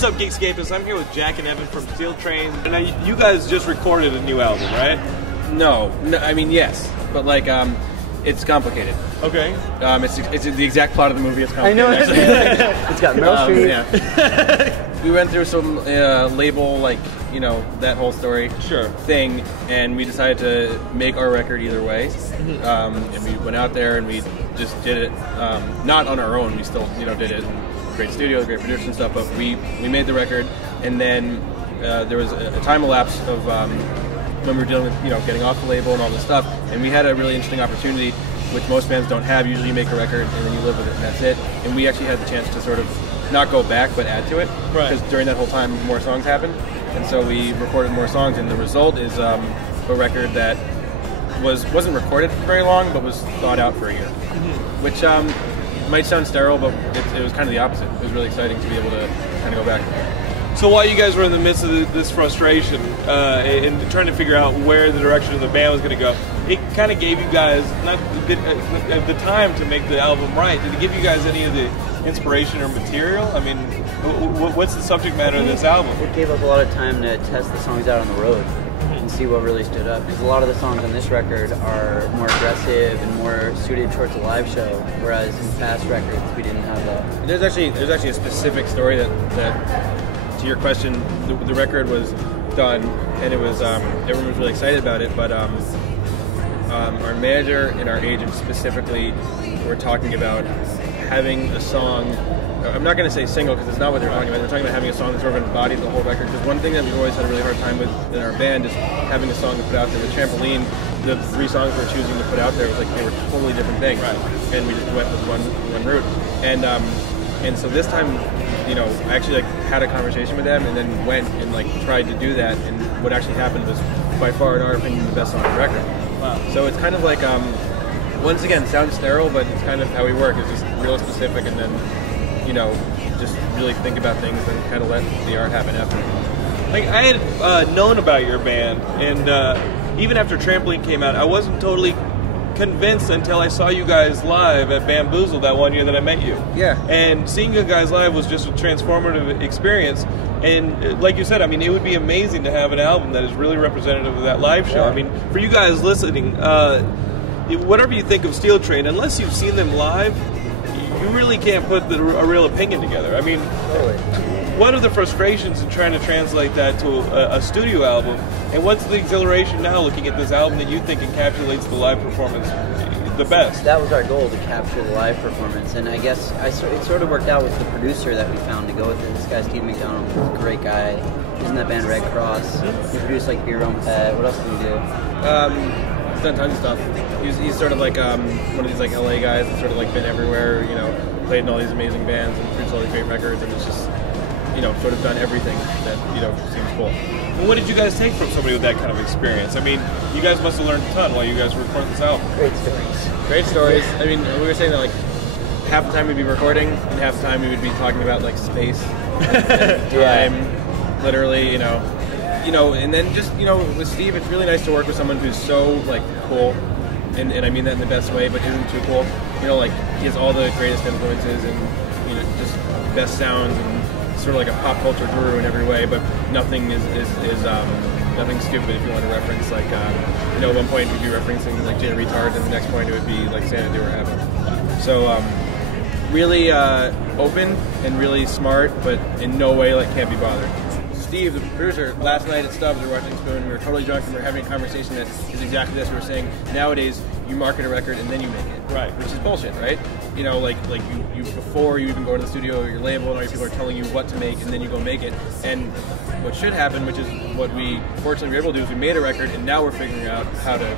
What's up, Geekscapists? I'm here with Jack and Evan from Steel Train. And now you guys just recorded a new album, right? No, I mean, yes, but like, it's complicated. Okay. It's the exact plot of the movie. It's complicated. I know. It's got Meryl Streep. Yeah. We went through some label, like, you know, that whole story thing, and we decided to make our record either way. And we went out there and we just did it, not on our own. We still, you know, did it. Great studios, great producers and stuff, but we made the record, and then there was a time elapse of when we were dealing with, you know, getting off the label and all this stuff, and we had a really interesting opportunity, which most bands don't have. Usually you make a record and then you live with it and that's it, and we actually had the chance to sort of not go back but add to it, because during that whole time more songs happened, and so we recorded more songs, and the result is a record that wasn't recorded for very long but was thought out for a year, which might sound sterile, but it was kind of the opposite. It was really exciting to be able to kind of go back. So while you guys were in the midst of this frustration and trying to figure out where the direction of the band was going to go, it kind of gave you guys not the time to make the album right. Did it give you guys any of the inspiration or material? I mean, what's the subject matter of this album? It gave us a lot of time to test the songs out on the road and see what really stood up. Because a lot of the songs on this record are more aggressive and more suited towards a live show, whereas in past records we didn't have that. There's actually a specific story that to your question, the record was done and it was everyone was really excited about it, but our manager and our agent specifically were talking about having a song. I'm not going to say single because it's not what they're talking about. They're talking about having a song that sort of embodies the whole record. Because one thing that we've always had a really hard time with in our band is having a song to put out there. With Trampoline, the 3 songs we're choosing to put out there was like they were totally different things, and we just went with one route. And so this time, you know, I actually like had a conversation with them and then went and like tried to do that. And what actually happened was by far, in our opinion, the best song on the record. Wow. So it's kind of like once again, sounds sterile, but it's kind of how we work. It's just real specific, and then, you know, just really think about things and kind of let the art happen after. Like, I had known about your band, and even after Trampoline came out, I wasn't totally convinced until I saw you guys live at Bamboozle that one year that I met you. Yeah. And seeing you guys live was just a transformative experience. And like you said, I mean, it would be amazing to have an album that is really representative of that live show. I mean, for you guys listening, whatever you think of Steel Train, unless you've seen them live, you really can't put a real opinion together. I mean, what are the frustrations in trying to translate that to a studio album, and what's the exhilaration now looking at this album that you think encapsulates the live performance the best? That was our goal, to capture the live performance, and I guess it sort of worked out with the producer that we found to go with it. This guy, Steve McDonald, is a great guy. He's in that band Red Cross. He produced like Beer Rome Pet. What else did he do? He's done tons of stuff. He's sort of like one of these like LA guys that's sort of like been everywhere, you know, played in all these amazing bands and produced all these great records, and it's just, you know, sort of done everything that, you know, seems cool. Well, what did you guys take from somebody with that kind of experience? I mean, you guys must have learned a ton while you guys were recording this album. Great stories. Great stories. I mean, we were saying that like half the time we'd be recording and half the time we would be talking about like space and time, literally, you know, and then just, you know, with Steve, it's really nice to work with someone who's so like cool, and I mean that in the best way, but isn't too cool. You know, like he has all the greatest influences and, you know, just best sounds and sort of like a pop culture guru in every way, but nothing is nothing stupid. If you want to reference, like, you know, at one point we'd be referencing like Jay Retard, and the next point it would be like Xanadu or Heaven. So really open and really smart, but in no way like can't be bothered. Steve, the producer, last night at Stubbs, we were watching Spoon, we were totally drunk, and we were having a conversation that is exactly this. We were saying, nowadays, you market a record and then you make it. Right. Which is bullshit, right? You know, like you before you even go to the studio or your label, and all your people are telling you what to make, and then you go make it. And what should happen, which is what we fortunately were able to do, is we made a record, and now we're figuring out how to,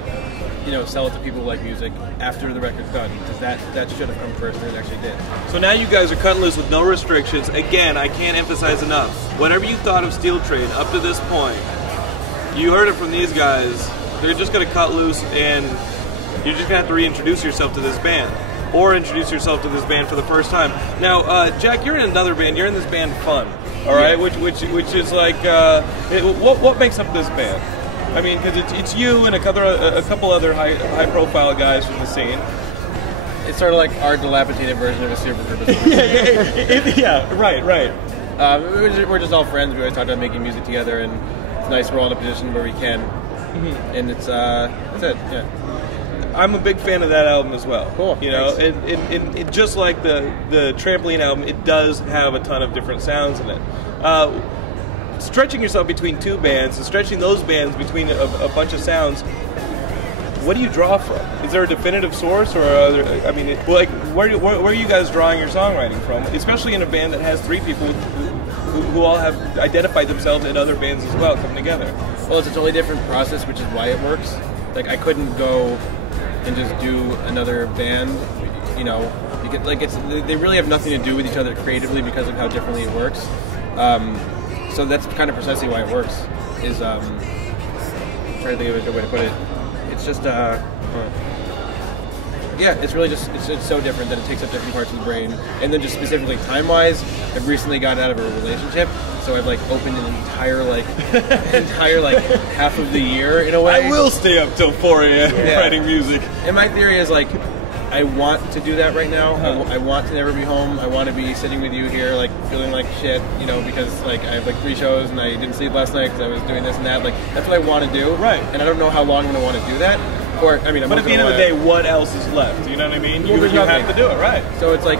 you know, sell it to people who like music after the record's done, because that should have come first, and it actually did. So now you guys are cutting loose with no restrictions. Again, I can't emphasize enough. Whatever you thought of Steel Train up to this point, you heard it from these guys. They're just going to cut loose, and you're just going to have to reintroduce yourself to this band, or introduce yourself to this band for the first time. Now, Jack, you're in another band. You're in this band Fun, all right? Yeah. Which is like, what makes up this band? I mean, because it's you and a couple other high-profile guys from the scene. It's sort of like our dilapidated version of a supergroup. Yeah, right. We're just all friends. We always talk about making music together, and it's nice we're all in a position where we can. And it's that's it. Yeah. I'm a big fan of that album as well. Cool. You know, it just like the Trampoline album, it does have a ton of different sounds in it. Stretching yourself between two bands and stretching those bands between a bunch of sounds, what do you draw from? Is there a definitive source, or I mean, like where are you guys drawing your songwriting from? Especially in a band that has three people who all have identified themselves in other bands as well, come together. Well, it's a totally different process, which is why it works. Like I couldn't go and just do another band, you know, because, like they really have nothing to do with each other creatively because of how differently it works. So that's kind of precisely why it works. Is trying to think of a good way to put it. It's just yeah, it's really just it's so different that it takes up different parts of the brain. And then just specifically time-wise, I've recently gotten out of a relationship, so I've like opened an entire half of the year in a way. I will stay up till 4 a.m. writing music. And my theory is like, I want to do that right now. I want to never be home. I want to be sitting with you here, like feeling like shit, you know, because like I have like 3 shows and I didn't sleep last night because I was doing this and that. Like that's what I want to do. Right. And I don't know how long I'm going to want to do that. Or I mean, but at the end of the day, what else is left? You know what I mean? Well, you have to do it, right? So it's like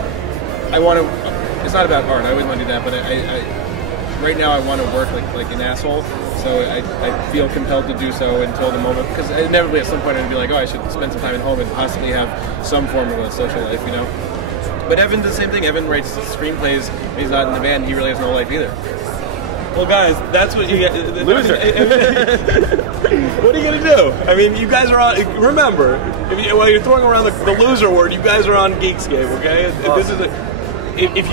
I want to. It's not about art. I always want to do that, but I right now I want to work like an asshole. So I feel compelled to do so until the moment, because inevitably at some point I'd be like, oh, I should spend some time at home and possibly have some form of a social life, you know. But Evan's the same thing. Evan writes screenplays. He's not in the band. He really has no life either. Well, guys, that's what you get. Loser. What are you gonna do? I mean, you guys are on. Remember, while you're throwing around the loser word, you guys are on Geekscape, okay? Awesome. This is if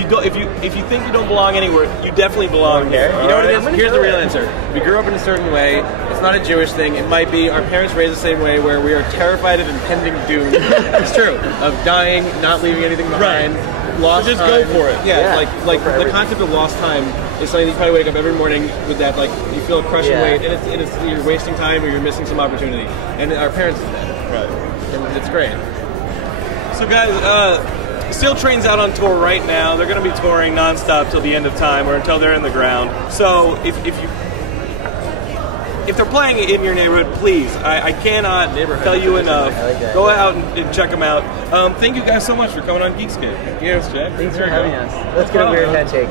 you think you don't belong anywhere, you definitely belong here. You know what it is? Here's the real answer. We grew up in a certain way. It's not a Jewish thing. It might be our parents raised the same way, where we are terrified of impending doom. It's true. Of dying, not leaving anything behind. Right. Lost So just time. go for it. Yeah, like the concept of lost time is something you probably wake up every morning with, that like you feel a crushing weight, and it's you're wasting time or you're missing some opportunity. And our parents did that. Right. And it's great. So guys, Steel Train's out on tour right now. They're going to be touring nonstop till the end of time, or until they're in the ground. So if they're playing in your neighborhood, please, I cannot tell you enough. Go out and check them out. Thank you guys so much for coming on Geekscape. Thanks for having us. Let's get a weird head shake.